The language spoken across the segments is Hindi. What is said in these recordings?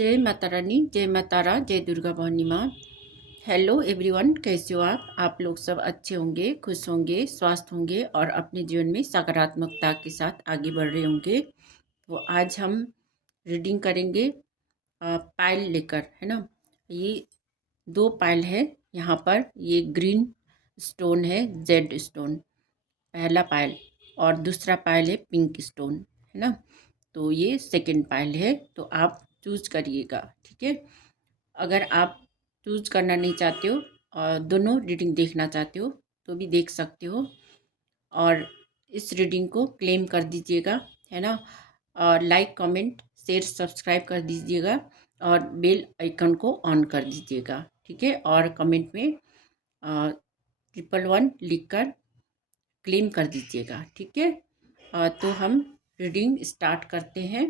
जय माता रानी, जय माता तारा, जय दुर्गा भवानी माँ। हेलो एवरीवन, कैसे हो आप लोग सब अच्छे होंगे, खुश होंगे, स्वस्थ होंगे और अपने जीवन में सकारात्मकता के साथ आगे बढ़ रहे होंगे। तो आज हम रीडिंग करेंगे पायल लेकर, है ना। ये दो पायल है यहाँ पर। ये ग्रीन स्टोन है, जेड स्टोन पहला पायल, और दूसरा पायल है पिंक स्टोन, है ना। तो ये सेकंड पायल है, तो आप चूज करिएगा, ठीक है। अगर आप चूज करना नहीं चाहते हो और दोनों रीडिंग देखना चाहते हो तो भी देख सकते हो। और इस रीडिंग को क्लेम कर दीजिएगा, है ना। और लाइक कमेंट शेयर सब्सक्राइब कर दीजिएगा और बेल आइकन को ऑन कर दीजिएगा, ठीक है। और कमेंट में 111 लिखकर क्लेम कर दीजिएगा, ठीक है। तो हम रीडिंग स्टार्ट करते हैं।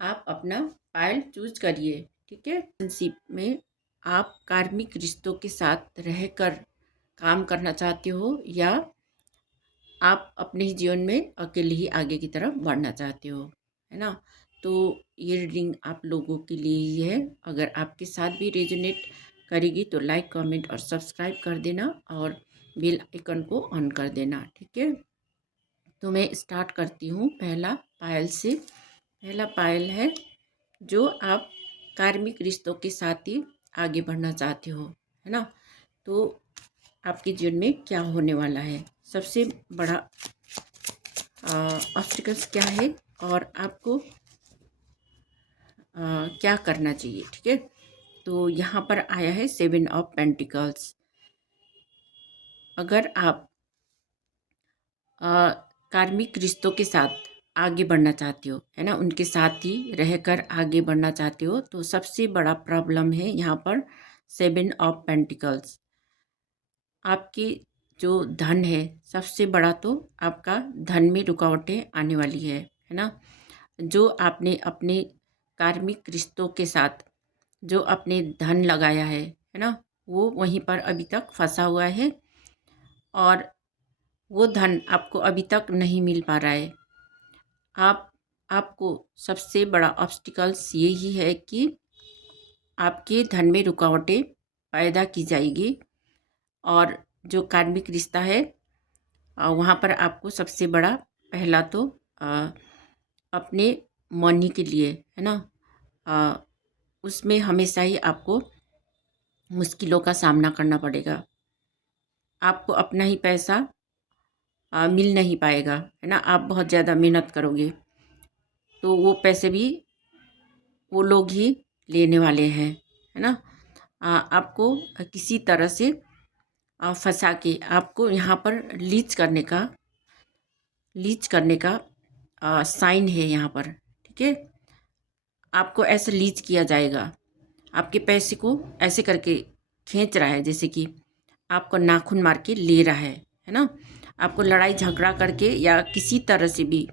आप अपना पायल चूज करिए, ठीक है। रिलेशनशिप में आप कार्मिक रिश्तों के साथ रहकर काम करना चाहते हो या आप अपने ही जीवन में अकेले ही आगे की तरफ बढ़ना चाहते हो, है ना। तो ये रीडिंग आप लोगों के लिए ही है। अगर आपके साथ भी रेजोनेट करेगी तो लाइक कमेंट और सब्सक्राइब कर देना और बेल आइकन को ऑन कर देना, ठीक है। तो मैं स्टार्ट करती हूँ पहला पायल से। पहला पायल है जो आप कार्मिक रिश्तों के साथ ही आगे बढ़ना चाहते हो, है ना। तो आपके जीवन में क्या होने वाला है, सबसे बड़ा ऑब्स्टिकल्स क्या है और आपको क्या करना चाहिए, ठीक है। तो यहाँ पर आया है 7 ऑफ पेंटिकल्स। अगर आप कार्मिक रिश्तों के साथ आगे बढ़ना चाहते हो, है ना, उनके साथ ही रहकर आगे बढ़ना चाहते हो, तो सबसे बड़ा प्रॉब्लम है यहाँ पर 7 ऑफ पेंटिकल्स। आपकी जो धन है, सबसे बड़ा तो आपका धन में रुकावटें आने वाली है ना। जो आपने अपने कार्मिक रिश्तों के साथ जो अपने धन लगाया है ना, वो वहीं पर अभी तक फंसा हुआ है और वो धन आपको अभी तक नहीं मिल पा रहा है। आपको सबसे बड़ा ऑब्स्टिकल्स यही है कि आपके धन में रुकावटें पैदा की जाएगी। और जो कार्मिक रिश्ता है वहाँ पर आपको सबसे बड़ा पहला तो अपने मनी के लिए, है ना, उसमें हमेशा ही आपको मुश्किलों का सामना करना पड़ेगा। आपको अपना ही पैसा मिल नहीं पाएगा, है ना। आप बहुत ज़्यादा मेहनत करोगे तो वो पैसे भी वो लोग ही लेने वाले हैं, है ना। आपको किसी तरह से फंसा के आपको यहाँ पर लीच करने का साइन है यहाँ पर, ठीक है। आपको ऐसे लीच किया जाएगा, आपके पैसे को ऐसे करके खींच रहा है जैसे कि आपको नाखून मार के ले रहा है ना। आपको लड़ाई झगड़ा करके या किसी तरह से भी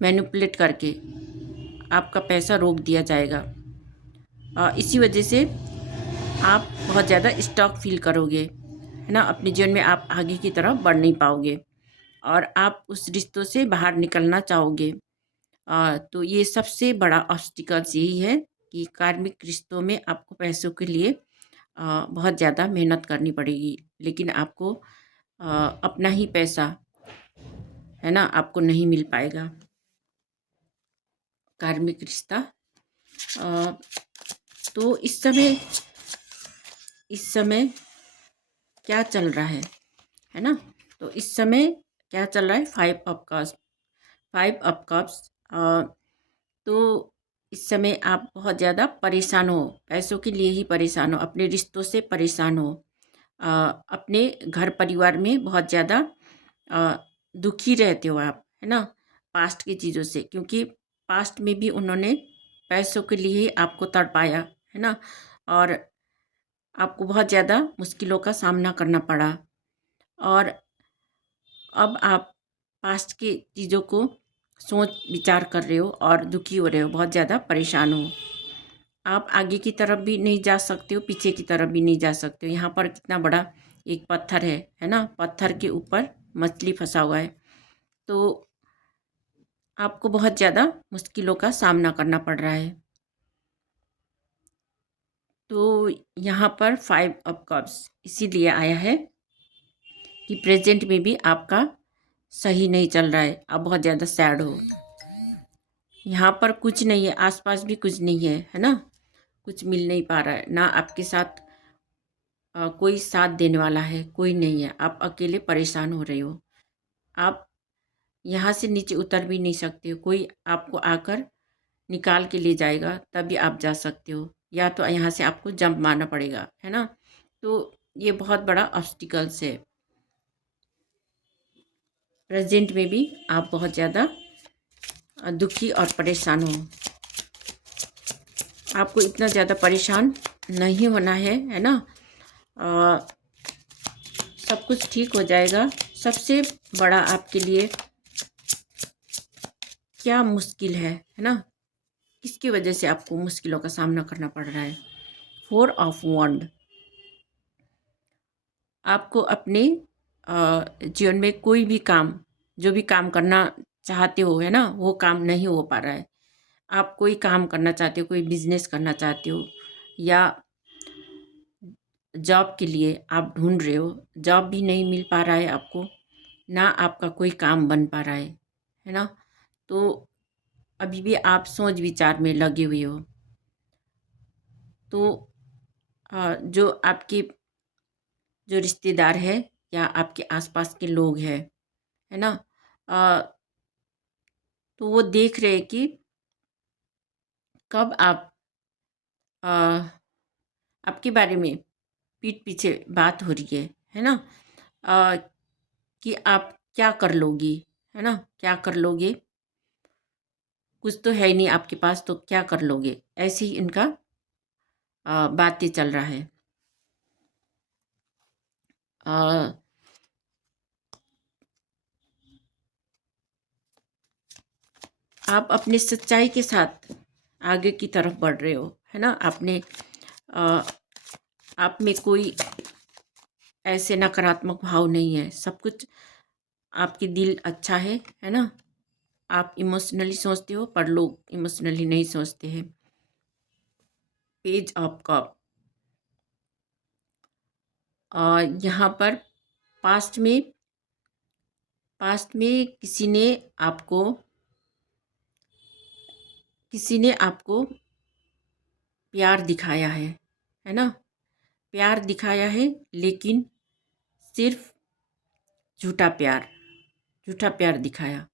मैनिपुलेट करके आपका पैसा रोक दिया जाएगा। इसी वजह से आप बहुत ज़्यादा स्टॉक फील करोगे, है ना। अपने जीवन में आप आगे की तरफ बढ़ नहीं पाओगे और आप उस रिश्तों से बाहर निकलना चाहोगे। तो ये सबसे बड़ा ऑब्स्टिकल्स यही है कि कार्मिक रिश्तों में आपको पैसों के लिए बहुत ज़्यादा मेहनत करनी पड़ेगी, लेकिन आपको अपना ही पैसा, है ना, आपको नहीं मिल पाएगा। कार्मिक रिश्ता तो इस समय क्या चल रहा है ना। तो इस समय क्या चल रहा है, 5 ऑफ कप्स। तो इस समय आप बहुत ज़्यादा परेशान हो, पैसों के लिए ही परेशान हो, अपने रिश्तों से परेशान हो, अपने घर परिवार में बहुत ज़्यादा दुखी रहते हो आप, है ना, पास्ट की चीज़ों से, क्योंकि पास्ट में भी उन्होंने पैसों के लिए ही आपको तड़पाया, है ना। और आपको बहुत ज़्यादा मुश्किलों का सामना करना पड़ा और अब आप पास्ट की चीज़ों को सोच विचार कर रहे हो और दुखी हो रहे हो, बहुत ज़्यादा परेशान हो। आप आगे की तरफ भी नहीं जा सकते हो, पीछे की तरफ भी नहीं जा सकते हो। यहाँ पर कितना बड़ा एक पत्थर है ना, पत्थर के ऊपर मछली फंसा हुआ है। तो आपको बहुत ज़्यादा मुश्किलों का सामना करना पड़ रहा है। तो यहाँ पर 5 ऑफ कप्स इसीलिए आया है कि प्रेजेंट में भी आपका सही नहीं चल रहा है, आप बहुत ज़्यादा सैड हो। यहाँ पर कुछ नहीं है, आसपास भी कुछ नहीं है ना? कुछ मिल नहीं पा रहा है, ना आपके साथ कोई साथ देने वाला है, कोई नहीं है। आप अकेले परेशान हो रहे हो। आप यहाँ से नीचे उतर भी नहीं सकते हो, कोई आपको आकर निकाल के ले जाएगा तभी आप जा सकते हो, या तो यहाँ से आपको जंप मारना पड़ेगा, है ना? तो ये बहुत बड़ा ऑब्स्टिकल्स है। प्रेजेंट में भी आप बहुत ज़्यादा दुखी और परेशान हो। आपको इतना ज़्यादा परेशान नहीं होना है ना? अ, सब कुछ ठीक हो जाएगा। सबसे बड़ा आपके लिए क्या मुश्किल है ना? किसकी वजह से आपको मुश्किलों का सामना करना पड़ रहा है? 4 ऑफ वॉन्ड। आपको अपने जीवन में कोई भी काम, जो भी काम करना चाहते हो, है ना, वो काम नहीं हो पा रहा है। आप कोई काम करना चाहते हो, कोई बिजनेस करना चाहते हो, या जॉब के लिए आप ढूंढ रहे हो, जॉब भी नहीं मिल पा रहा है आपको, ना आपका कोई काम बन पा रहा है ना? तो अभी भी आप सोच विचार में लगे हुए हो। तो जो आपके जो रिश्तेदार है या आपके आसपास के लोग हैं, है ना, अ, तो वो देख रहे हैं कि कब आप अ, आपके बारे में पीठ पीछे बात हो रही है ना, अ, कि आप क्या कर लोगी, है ना, क्या कर लोगे, कुछ तो है ही नहीं आपके पास तो क्या कर लोगे, ऐसे ही इनका बातें चल रहा है। अ, आप अपनी सच्चाई के साथ आगे की तरफ बढ़ रहे हो, है ना? आपने अ, आप में कोई ऐसे नकारात्मक भाव नहीं है, सब कुछ आपकी दिल अच्छा है ना? आप इमोशनली सोचते हो पर लोग इमोशनली नहीं सोचते हैं। Page of cup. यहाँ पर पास्ट में पास्ट में आपको किसी ने आपको प्यार दिखाया है ना? प्यार दिखाया है, लेकिन सिर्फ झूठा प्यार, झूठा प्यार दिखाया।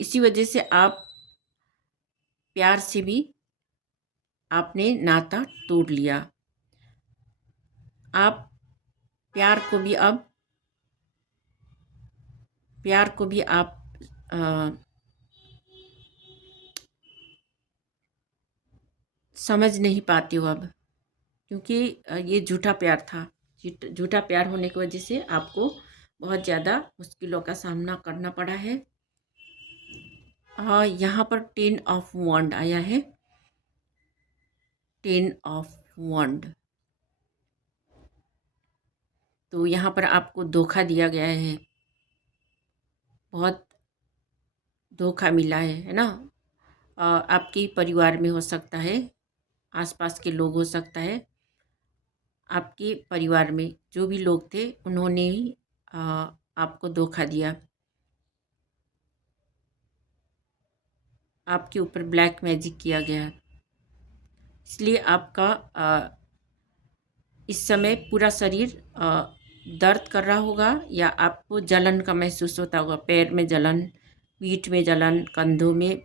इसी वजह से आप प्यार से भी आपने नाता तोड़ लिया। आप प्यार को भी अब प्यार को भी आप अ, समझ नहीं पाते हो अब, क्योंकि ये झूठा प्यार था। झूठा प्यार होने की वजह से आपको बहुत ज़्यादा मुश्किलों का सामना करना पड़ा है। यहाँ पर 10 ऑफ वॉन्ड आया है। 10 ऑफ वॉन्ड। तो यहाँ पर आपको धोखा दिया गया है, बहुत धोखा मिला है ना? आपके परिवार में हो सकता है, आसपास के लोग हो सकता है, आपके परिवार में जो भी लोग थे उन्होंने ही आपको धोखा दिया। आपके ऊपर ब्लैक मैजिक किया गया, इसलिए आपका इस समय पूरा शरीर दर्द कर रहा होगा, या आपको जलन का महसूस होता होगा। पैर में जलन, पीठ में जलन, कंधों में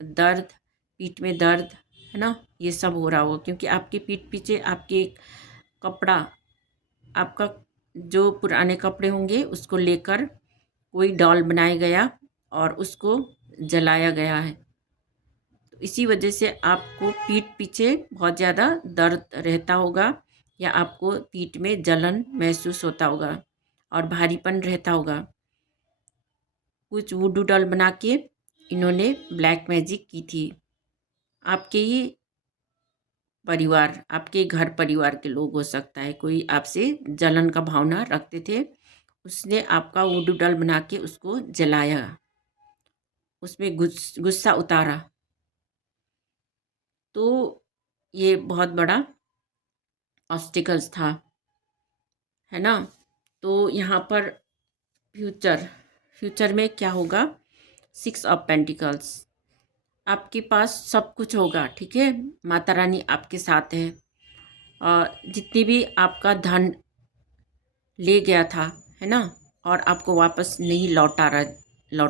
दर्द, पीठ में दर्द, है ना? ये सब हो रहा होगा क्योंकि आपके पीठ पीछे आपके कपड़ा, आपका जो पुराने कपड़े होंगे उसको लेकर कोई डॉल बनाया गया और उसको जलाया गया है। तो इसी वजह से आपको पीठ पीछे बहुत ज़्यादा दर्द रहता होगा, या आपको पीठ में जलन महसूस होता होगा और भारीपन रहता होगा। कुछ वुडू डॉल बना के इन्होंने ब्लैक मैजिक की थी। आपके ही परिवार, आपके घर परिवार के लोग हो सकता है, कोई आपसे जलन का भावना रखते थे, उसने आपका वुडू डॉल बना के उसको जलाया। उसमें गुस्सा उतारा, तो ये बहुत बड़ा ऑब्स्टिकल्स था, है ना। तो यहाँ पर फ्यूचर फ्यूचर में क्या होगा, 6 ऑफ पेंटिकल्स, आपके पास सब कुछ होगा, ठीक है। माता रानी आपके साथ है। और जितनी भी आपका धन ले गया था, है ना, और आपको वापस नहीं लौटा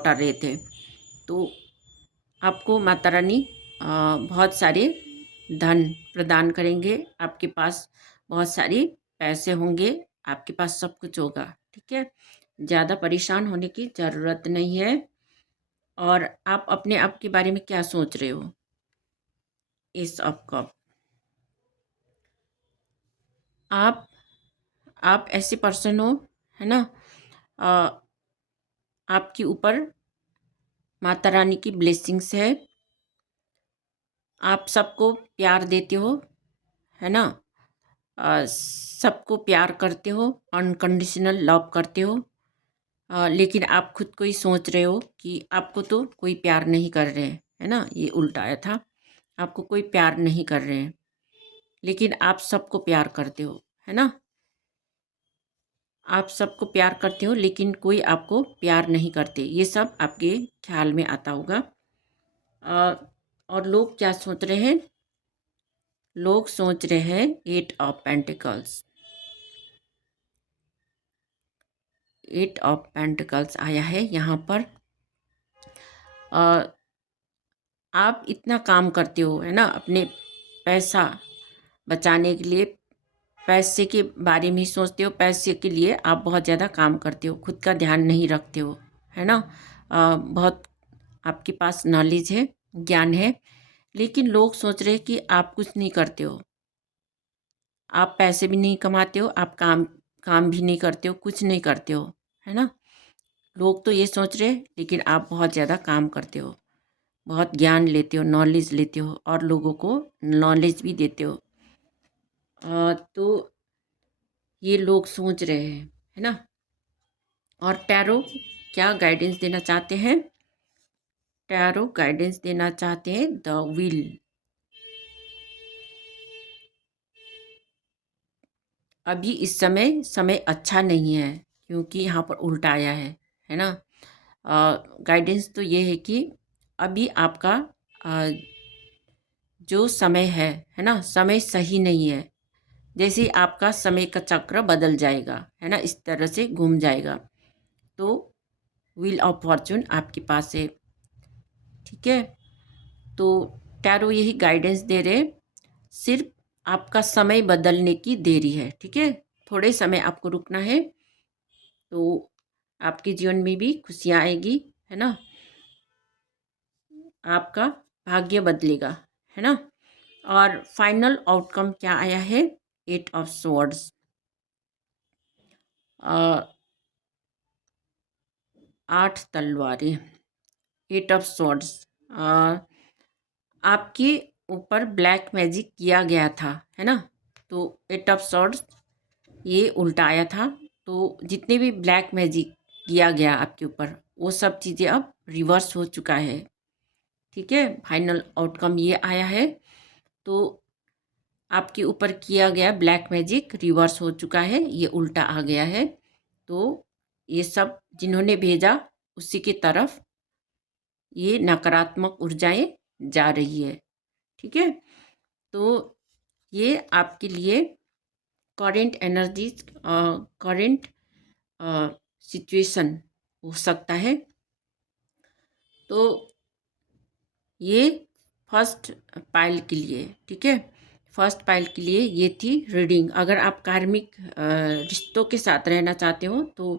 रहे थे, तो आपको माता रानी बहुत सारे धन प्रदान करेंगे। आपके पास बहुत सारे पैसे होंगे, आपके पास सब कुछ होगा, ठीक है। ज़्यादा परेशान होने की ज़रूरत नहीं है। और आप अपने आप के बारे में क्या सोच रहे हो, एस ऑफ कप। आप आप ऐसे पर्सन हो, है ना, अ, आपके ऊपर माता रानी की ब्लेसिंग्स है। आप सबको प्यार देते हो, है ना, सबको प्यार करते हो, अनकंडीशनल लव करते हो। लेकिन आप खुद को ही सोच रहे हो कि आपको तो कोई प्यार नहीं कर रहे हैं, है ना, ये उल्टा आया था। आपको कोई प्यार नहीं कर रहे हैं, लेकिन आप सबको प्यार करते हो, है ना। आप सबको प्यार करते हो, लेकिन कोई आपको प्यार नहीं करते, ये सब आपके ख्याल में आता होगा। और लोग क्या सोच रहे हैं, लोग सोच रहे हैं 8 ऑफ पेंटिकल्स। 8 ऑफ पेंटिकल्स आया है यहाँ पर। अ, आप इतना काम करते हो, है ना, अपने पैसा बचाने के लिए, पैसे के बारे में ही सोचते हो, पैसे के लिए आप बहुत ज़्यादा काम करते हो, खुद का ध्यान नहीं रखते हो, है ना। बहुत आपके पास नॉलेज है, ज्ञान है, लेकिन लोग सोच रहे हैं कि आप कुछ नहीं करते हो। आप पैसे भी नहीं कमाते हो, आप काम काम भी नहीं करते हो, कुछ नहीं करते हो, है ना। लोग तो ये सोच रहे हैं, लेकिन आप बहुत ज़्यादा काम करते हो, बहुत ज्ञान लेते हो, नॉलेज लेते हो, और लोगों को नॉलेज भी देते हो। तो ये लोग सोच रहे हैं, है ना। और टैरो क्या गाइडेंस देना चाहते हैं, टैरो गाइडेंस देना चाहते हैं द विल। अभी इस समय अच्छा नहीं है, क्योंकि यहाँ पर उल्टा आया है ना। गाइडेंस तो ये है कि अभी आपका अ, जो समय है ना, समय सही नहीं है। जैसे ही आपका समय का चक्र बदल जाएगा, है ना, इस तरह से घूम जाएगा, तो व्हील ऑफ फॉर्चून आपके पास है, ठीक है। तो टैरो यही गाइडेंस दे रहे, सिर्फ आपका समय बदलने की देरी है, ठीक है। थोड़े समय आपको रुकना है, तो आपके जीवन में भी खुशियाँ आएगी, है ना, आपका भाग्य बदलेगा, है ना। और फाइनल आउटकम क्या आया है, 8 ऑफ स्वॉर्ड्स। 8 तलवारें, 8 ऑफ स्वॉर्ड्स। आपके ऊपर ब्लैक मैजिक किया गया था, है ना। तो 8 ऑफ स्वॉर्ड्स ये उल्टा आया था। तो जितने भी ब्लैक मैजिक किया गया आपके ऊपर, वो सब चीज़ें अब रिवर्स हो चुका है, ठीक है। फाइनल आउटकम ये आया है। तो आपके ऊपर किया गया ब्लैक मैजिक रिवर्स हो चुका है, ये उल्टा आ गया है। तो ये सब जिन्होंने भेजा, उसी की तरफ ये नकारात्मक ऊर्जाएं जा रही है, ठीक है। तो ये आपके लिए करेंट एनर्जीज, करेंट सिचुएशन हो सकता है। तो ये फर्स्ट पाइल के लिए, ठीक है, फर्स्ट पाइल के लिए ये थी रीडिंग। अगर आप कार्मिक रिश्तों के साथ रहना चाहते हो, तो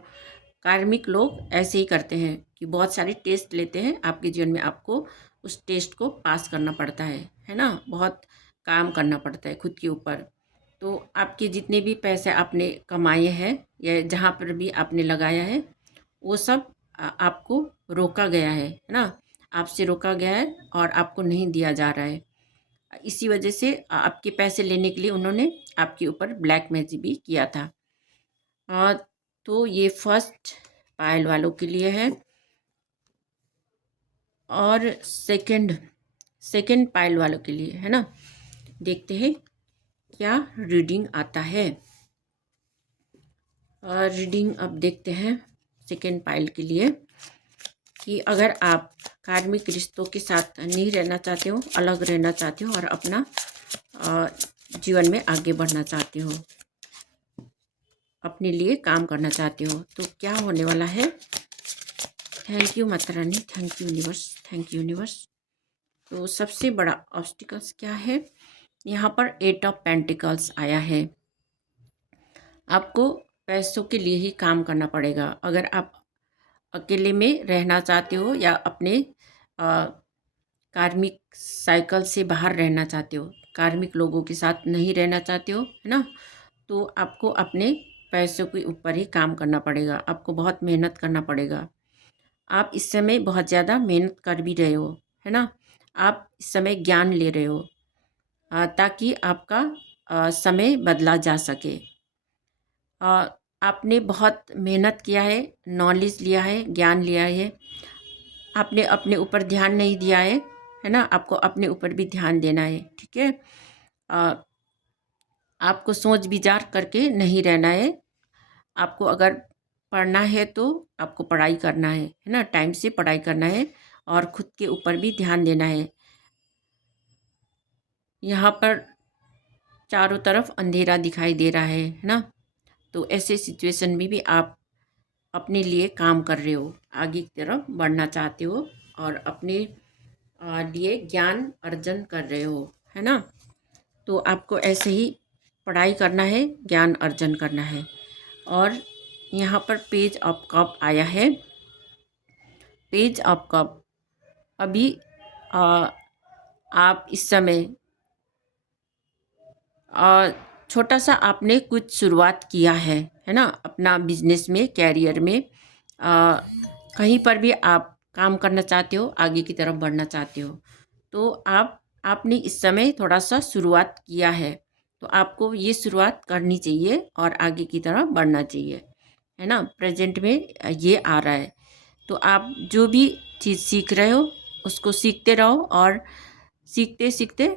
कार्मिक लोग ऐसे ही करते हैं कि बहुत सारे टेस्ट लेते हैं आपके जीवन में, आपको उस टेस्ट को पास करना पड़ता है ना, बहुत काम करना पड़ता है खुद के ऊपर। तो आपके जितने भी पैसे आपने कमाए हैं, या जहाँ पर भी आपने लगाया है, वो सब आपको रोका गया है ना, आपसे रोका गया है, और आपको नहीं दिया जा रहा है। इसी वजह से आपके पैसे लेने के लिए उन्होंने आपके ऊपर ब्लैक मैजिक भी किया था। तो ये फर्स्ट पायल वालों के लिए है। और सेकंड सेकंड पाइल वालों के लिए, है ना। देखते हैं क्या रीडिंग आता है। रीडिंग अब देखते हैं सेकंड पाइल के लिए कि अगर आप कार्मिक रिश्तों के साथ नहीं रहना चाहते हो, अलग रहना चाहते हो और अपना जीवन में आगे बढ़ना चाहते हो, अपने लिए काम करना चाहते हो, तो क्या होने वाला है। Thank you Mata Rani, thank you universe, thank you universe. तो सबसे बड़ा ऑब्स्टिकल्स क्या है। यहाँ पर 8 ऑफ पेंटिकल्स आया है। आपको पैसों के लिए ही काम करना पड़ेगा। अगर आप अकेले में रहना चाहते हो या अपने कार्मिक साइकिल से बाहर रहना चाहते हो, कार्मिक लोगों के साथ नहीं रहना चाहते हो, है ना, तो आपको अपने पैसों के ऊपर ही काम करना पड़ेगा। आपको बहुत मेहनत करना पड़ेगा। आप इस समय बहुत ज़्यादा मेहनत कर भी रहे हो, है ना। आप इस समय ज्ञान ले रहे हो ताकि आपका समय बदला जा सके। आपने बहुत मेहनत किया है, नॉलेज लिया है, ज्ञान लिया है। आपने अपने ऊपर ध्यान नहीं दिया है ना। आपको अपने ऊपर भी ध्यान देना है, ठीक है। आपको सोच विचार करके नहीं रहना है। आपको अगर पढ़ना है तो आपको पढ़ाई करना है ना, टाइम से पढ़ाई करना है और खुद के ऊपर भी ध्यान देना है। यहाँ पर चारों तरफ अंधेरा दिखाई दे रहा है ना। तो ऐसे सिचुएशन में भी आप अपने लिए काम कर रहे हो, आगे की तरफ बढ़ना चाहते हो और अपने लिए ज्ञान अर्जन कर रहे हो, है ना। तो आपको ऐसे ही पढ़ाई करना है, ज्ञान अर्जन करना है। और यहाँ पर पेज ऑफ कप आया है। पेज ऑफ कप अभी आप इस समय छोटा सा आपने कुछ शुरुआत किया है ना, अपना बिजनेस में, कैरियर में, कहीं पर भी आप काम करना चाहते हो, आगे की तरफ बढ़ना चाहते हो, तो आपने इस समय थोड़ा सा शुरुआत किया है। तो आपको ये शुरुआत करनी चाहिए और आगे की तरफ बढ़ना चाहिए, है ना। प्रेजेंट में ये आ रहा है। तो आप जो भी चीज़ सीख रहे हो उसको सीखते रहो और सीखते सीखते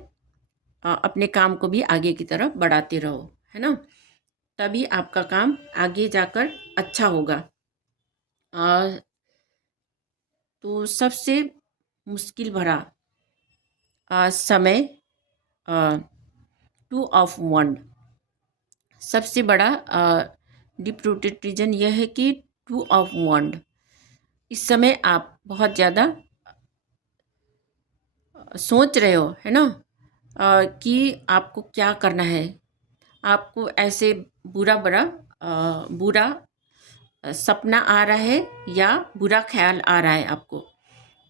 अपने काम को भी आगे की तरफ बढ़ाते रहो, है ना। तभी आपका काम आगे जाकर अच्छा होगा। तो सबसे मुश्किल भरा समय 2 ऑफ वंड, सबसे बड़ा डीप रूटेड रीजन यह है कि 2 ऑफ वंड, इस समय आप बहुत ज़्यादा सोच रहे हो, है ना, कि आपको क्या करना है। आपको ऐसे बुरा सपना आ रहा है या बुरा ख्याल आ रहा है आपको,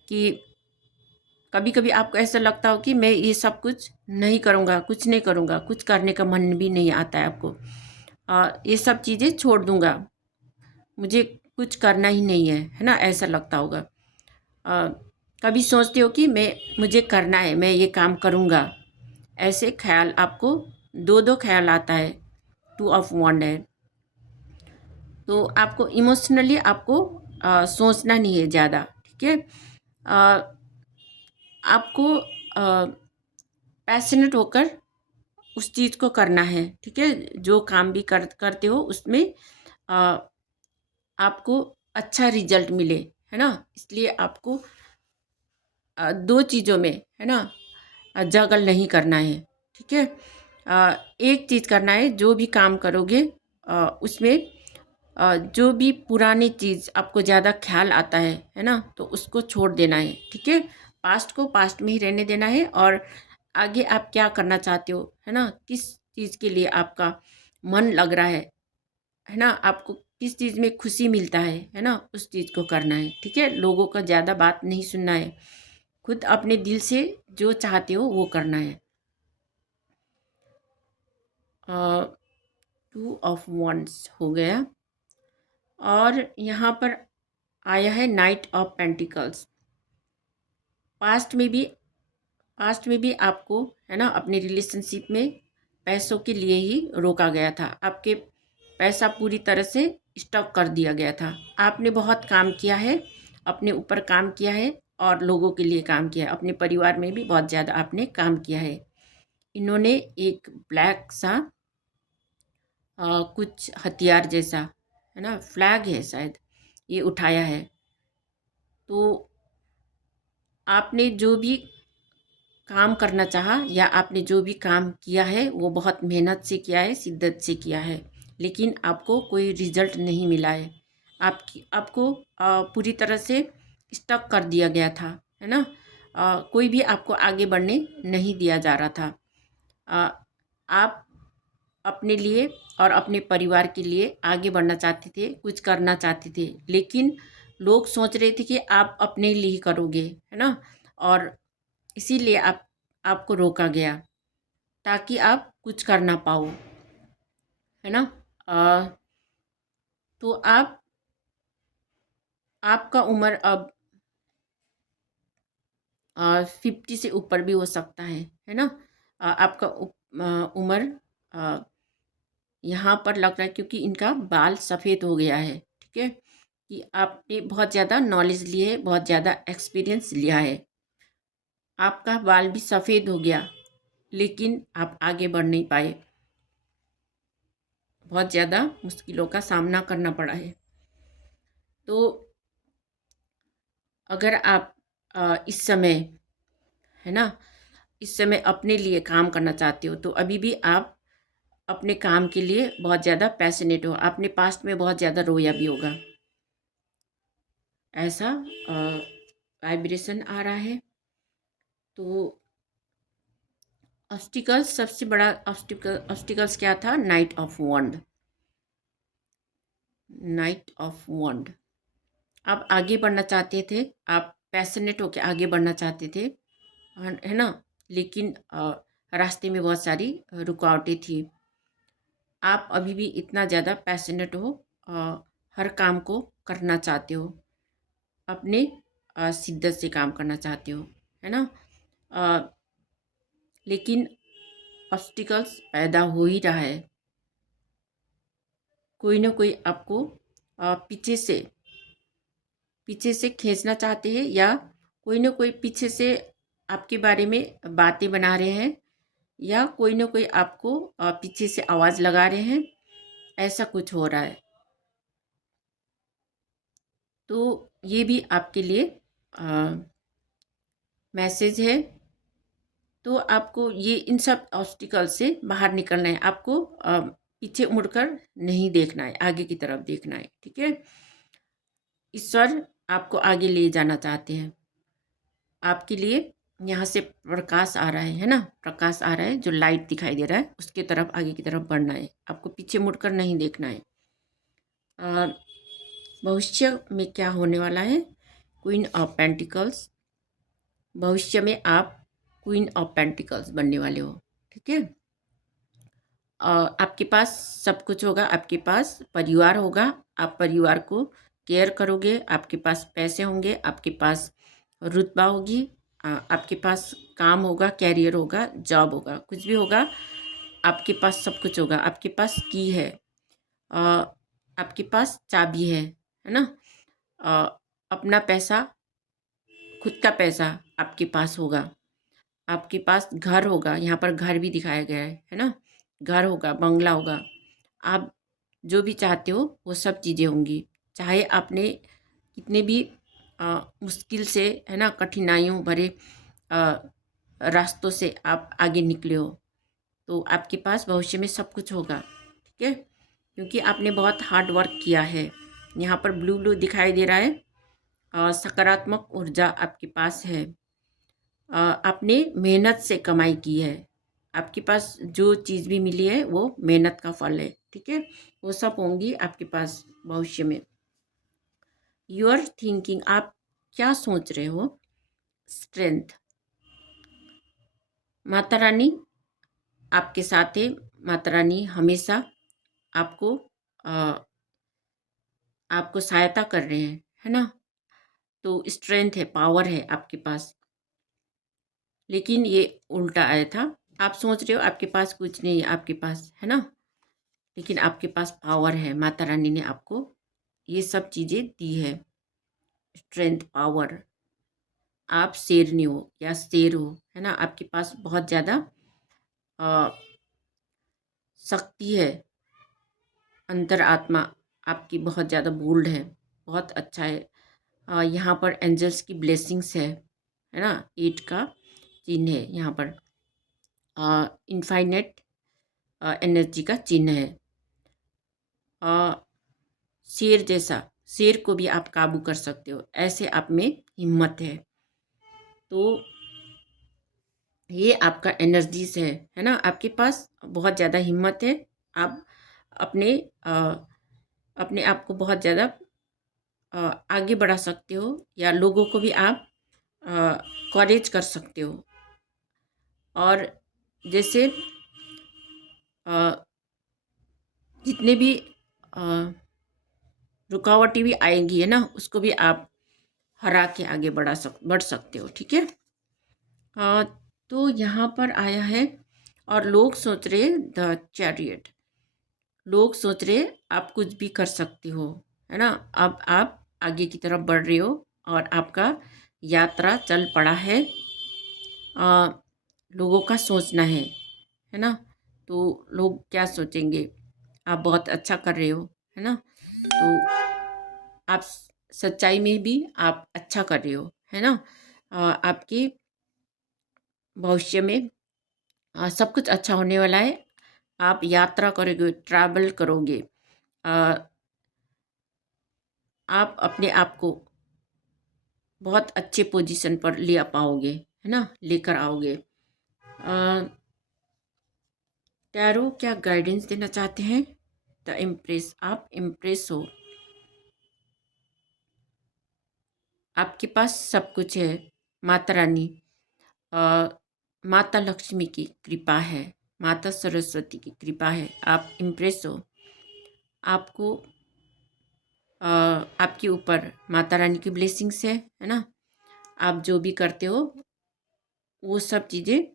कि कभी कभी आपको ऐसा लगता हो कि मैं ये सब कुछ नहीं करूँगा, कुछ नहीं करूँगा, कुछ करने का मन भी नहीं आता है आपको। ये सब चीज़ें छोड़ दूँगा, मुझे कुछ करना ही नहीं है ना, ऐसा लगता होगा। कभी सोचते हो कि मुझे करना है, मैं ये काम करूँगा, ऐसे ख्याल आपको दो दो ख्याल आता है। 2 ऑफ वंड है। तो आपको इमोशनली आपको सोचना नहीं है ज़्यादा, ठीक है। आपको पैशनेट होकर उस चीज़ को करना है, ठीक है। जो काम भी करते हो उसमें आ, आपको अच्छा रिजल्ट मिले, है ना। इसलिए आपको दो चीज़ों में, है ना, जगल नहीं करना है, ठीक है। एक चीज़ करना है, जो भी काम करोगे उसमें जो भी पुरानी चीज़ आपको ज़्यादा ख्याल आता है ना, तो उसको छोड़ देना है, ठीक है। पास्ट को पास्ट में ही रहने देना है और आगे आप क्या करना चाहते हो, है ना, किस चीज़ के लिए आपका मन लग रहा है ना, आपको किस चीज़ में खुशी मिलता है ना, उस चीज़ को करना है, ठीक है। लोगों का ज़्यादा बात नहीं सुनना है, खुद अपने दिल से जो चाहते हो वो करना है। 2 ऑफ वंड्स हो गया और यहाँ पर आया है नाइट ऑफ पेंटिकल्स। पास्ट में भी आपको, है ना, अपने रिलेशनशिप में पैसों के लिए ही रोका गया था। आपके पैसा पूरी तरह से स्टॉक कर दिया गया था। आपने बहुत काम किया है, अपने ऊपर काम किया है और लोगों के लिए काम किया है, अपने परिवार में भी बहुत ज़्यादा आपने काम किया है। इन्होंने एक ब्लैक सा कुछ हथियार जैसा, है ना, फ्लैग है शायद, ये उठाया है। तो आपने जो भी काम करना चाहा या आपने जो भी काम किया है वो बहुत मेहनत से किया है, शिद्दत से किया है, लेकिन आपको कोई रिजल्ट नहीं मिला है। आपको पूरी तरह से स्टक कर दिया गया था, है ना। कोई भी आपको आगे बढ़ने नहीं दिया जा रहा था। अ, आप अपने लिए और अपने परिवार के लिए आगे बढ़ना चाहते थे, कुछ करना चाहते थे, लेकिन लोग सोच रहे थे कि आप अपने लिए ही करोगे, है ना। और इसीलिए आपको रोका गया ताकि आप कुछ कर ना पाओ, है ना। अ, तो आपका उम्र अब 50 से ऊपर भी हो सकता है ना। आपका उम्र अ, यहाँ पर लग रहा है क्योंकि इनका बाल सफ़ेद हो गया है, ठीक है, कि आपने बहुत ज़्यादा नॉलेज ली है, बहुत ज़्यादा एक्सपीरियंस लिया है। आपका बाल भी सफ़ेद हो गया, लेकिन आप आगे बढ़ नहीं पाए। बहुत ज़्यादा मुश्किलों का सामना करना पड़ा है। तो अगर आप इस समय, है ना, इस समय अपने लिए काम करना चाहते हो तो अभी भी आप अपने काम के लिए बहुत ज़्यादा पैशनेट हो। आपने पास्ट में बहुत ज़्यादा रोया भी होगा, ऐसा वाइब्रेशन आ रहा है। तो ऑब्स्टिकल्स, सबसे बड़ा ऑब्स्टिकल्स क्या था? नाइट ऑफ वंड। नाइट ऑफ वंड। आप आगे बढ़ना चाहते थे, आप पैशनेट होकर आगे बढ़ना चाहते थे, है ना, लेकिन रास्ते में बहुत सारी रुकावटें थी। आप अभी भी इतना ज़्यादा पैशनेट हो, हर काम को करना चाहते हो, अपने शिद्दत से काम करना चाहते हो, है ना। अ, लेकिन ऑब्स्टिकल्स पैदा हो ही रहा है। कोई ना कोई आपको पीछे से खींचना चाहते हैं, या कोई ना कोई पीछे से आपके बारे में बातें बना रहे हैं, या कोई ना कोई आपको पीछे से आवाज़ लगा रहे हैं। ऐसा कुछ हो रहा है। तो ये भी आपके लिए मैसेज है। तो आपको ये इन सब ऑब्स्टिकल से बाहर निकलना है। आपको पीछे मुड़कर नहीं देखना है, आगे की तरफ देखना है, ठीक है। ईश्वर आपको आगे ले जाना चाहते हैं। आपके लिए यहाँ से प्रकाश आ रहा है ना, प्रकाश आ रहा है, जो लाइट दिखाई दे रहा है उसके तरफ, आगे की तरफ बढ़ना है। आपको पीछे मुड़कर नहीं देखना है। भविष्य में क्या होने वाला है? Queen of pentacles. भविष्य में आप क्वीन ऑफ पेंटिकल्स बनने वाले हो, ठीक है। आपके पास सब कुछ होगा, आपके पास परिवार होगा, आप परिवार को केयर करोगे, आपके पास पैसे होंगे, आपके पास रुतबा होगी, आपके पास काम होगा, कैरियर होगा, जॉब होगा, कुछ भी होगा, आपके पास सब कुछ होगा। आपके पास की है, अ, आपके पास चाबी है ना। अपना पैसा, खुद का पैसा आपके पास होगा, आपके पास घर होगा, यहाँ पर घर भी दिखाया गया है ना। घर होगा, बंगला होगा, आप जो भी चाहते हो वो सब चीज़ें होंगी। चाहे आपने कितने भी मुश्किल से, है ना, कठिनाइयों भरे अ, रास्तों से आप आगे निकले हो, तो आपके पास भविष्य में सब कुछ होगा, ठीक है, क्योंकि आपने बहुत हार्ड वर्क किया है। यहाँ पर ब्लू ब्लू दिखाई दे रहा है, सकारात्मक ऊर्जा आपके पास है। आपने मेहनत से कमाई की है, आपके पास जो चीज़ भी मिली है वो मेहनत का फल है, ठीक है। वो सब होंगी आपके पास भविष्य में। यूर थिंकिंग, आप क्या सोच रहे हो? स्ट्रेंथ, माता रानी आपके साथ है। माता रानी हमेशा आपको अ, आपको सहायता कर रहे हैं, है ना। तो स्ट्रेंथ है, पावर है आपके पास, लेकिन ये उल्टा आया था। आप सोच रहे हो आपके पास कुछ नहीं है, आपके पास है ना, लेकिन आपके पास पावर है। माता रानी ने आपको ये सब चीज़ें दी है, स्ट्रेंथ, पावर। आप शेरनी हो या शेर हो, है ना। आपके पास बहुत ज़्यादा शक्ति है, अंतर आत्मा आपकी बहुत ज़्यादा बोल्ड है, बहुत अच्छा है। यहाँ पर एंजल्स की ब्लेसिंग्स है ना। 8 का चिन्ह है यहाँ पर। इनफाइनेट एनर्जी का चिन्ह है। शेर जैसा, शेर को भी आप काबू कर सकते हो, ऐसे आप में हिम्मत है। तो ये आपका एनर्जीज है ना। आपके पास बहुत ज़्यादा हिम्मत है। आप अपने अपने आप को बहुत ज़्यादा आगे बढ़ा सकते हो, या लोगों को भी आप कॉरेज कर सकते हो। और जैसे जितने भी रुकावटें भी आएंगी, है ना, उसको भी आप हरा के आगे बढ़ सकते हो। ठीक है। तो यहाँ पर आया है, और लोग सोच रहे द चैरियट, लोग सोच रहे आप कुछ भी कर सकते हो, है ना। अब आप आगे की तरफ बढ़ रहे हो और आपका यात्रा चल पड़ा है। लोगों का सोचना है ना। तो लोग क्या सोचेंगे, आप बहुत अच्छा कर रहे हो, है ना। तो आप सच्चाई में भी आप अच्छा कर रहे हो, है ना। आपके भविष्य में सब कुछ अच्छा होने वाला है। आप यात्रा करोगे, ट्रैवल करोगे, अ, आप अपने आप को बहुत अच्छे पोजीशन पर ले पाओगे, है ना, लेकर आओगे। टैरो क्या गाइडेंस देना चाहते हैं? द इम्प्रेस, आप इम्प्रेस हो, आपके पास सब कुछ है। माता रानी, माता लक्ष्मी की कृपा है, माता सरस्वती की कृपा है, आप इम्प्रेस हो। आपको आपके ऊपर माता रानी की ब्लेसिंग्स है ना। आप जो भी करते हो वो सब चीज़ें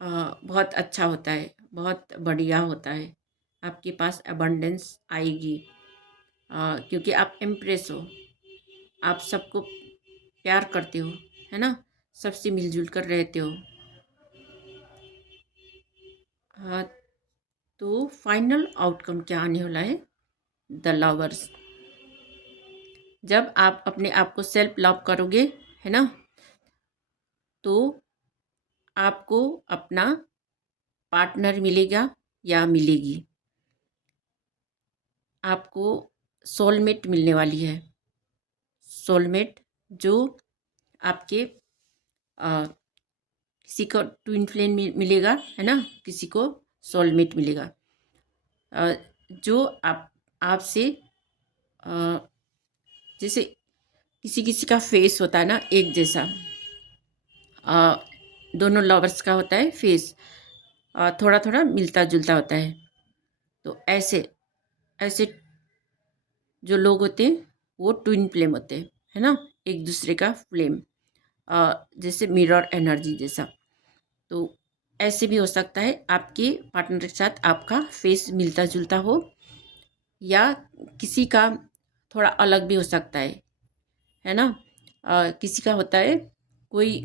बहुत अच्छा होता है, बहुत बढ़िया होता है। आपके पास अबंडेंस आएगी, क्योंकि आप इम्प्रेस हो, आप सबको प्यार करते हो, है ना, सबसे मिलजुल कर रहते हो। हाँ, तो फाइनल आउटकम क्या आने वाला है? The lovers. जब आप अपने आप को सेल्फ लव करोगे, है ना, तो आपको अपना पार्टनर मिलेगा या मिलेगी। आपको सोलमेट मिलने वाली है। सोलमेट जो आपके किसी को ट्विन फ्लेम मिलेगा, है ना, किसी को सोलमेट मिलेगा। जो आपसे जैसे किसी किसी का फेस होता है ना एक जैसा, दोनों लवर्स का होता है फेस, थोड़ा थोड़ा मिलता जुलता होता है। तो ऐसे ऐसे जो लोग होते हैं वो ट्विन फ्लेम होते हैं, है ना, एक दूसरे का फ्लेम, जैसे मिरर एनर्जी जैसा। तो ऐसे भी हो सकता है आपके पार्टनर के साथ आपका फेस मिलता जुलता हो, या किसी का थोड़ा अलग भी हो सकता है ना। किसी का होता है, कोई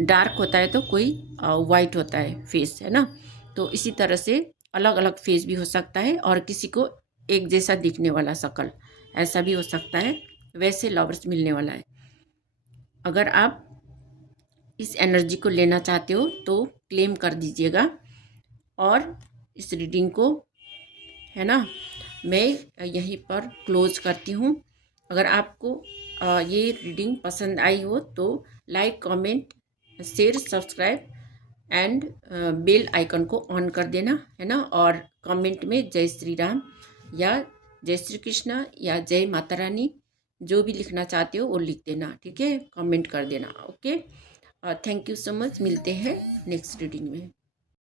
डार्क होता है तो कोई वाइट होता है फेस, है ना। तो इसी तरह से अलग अलग फेस भी हो सकता है, और किसी को एक जैसा दिखने वाला शक्ल, ऐसा भी हो सकता है। वैसे लवर्स मिलने वाला है। अगर आप इस एनर्जी को लेना चाहते हो तो क्लेम कर दीजिएगा, और इस रीडिंग को, है ना, मैं यहीं पर क्लोज करती हूँ। अगर आपको ये रीडिंग पसंद आई हो तो like, comment, share, subscribe and bell icon को ऑन कर देना, है ना। और कमेंट में जय श्री राम या जय श्री कृष्णा या जय माता रानी, जो भी लिखना चाहते हो वो लिख देना, ठीक है, कमेंट कर देना। Okay, thank you so much. मिलते हैं नेक्स्ट रीडिंग में।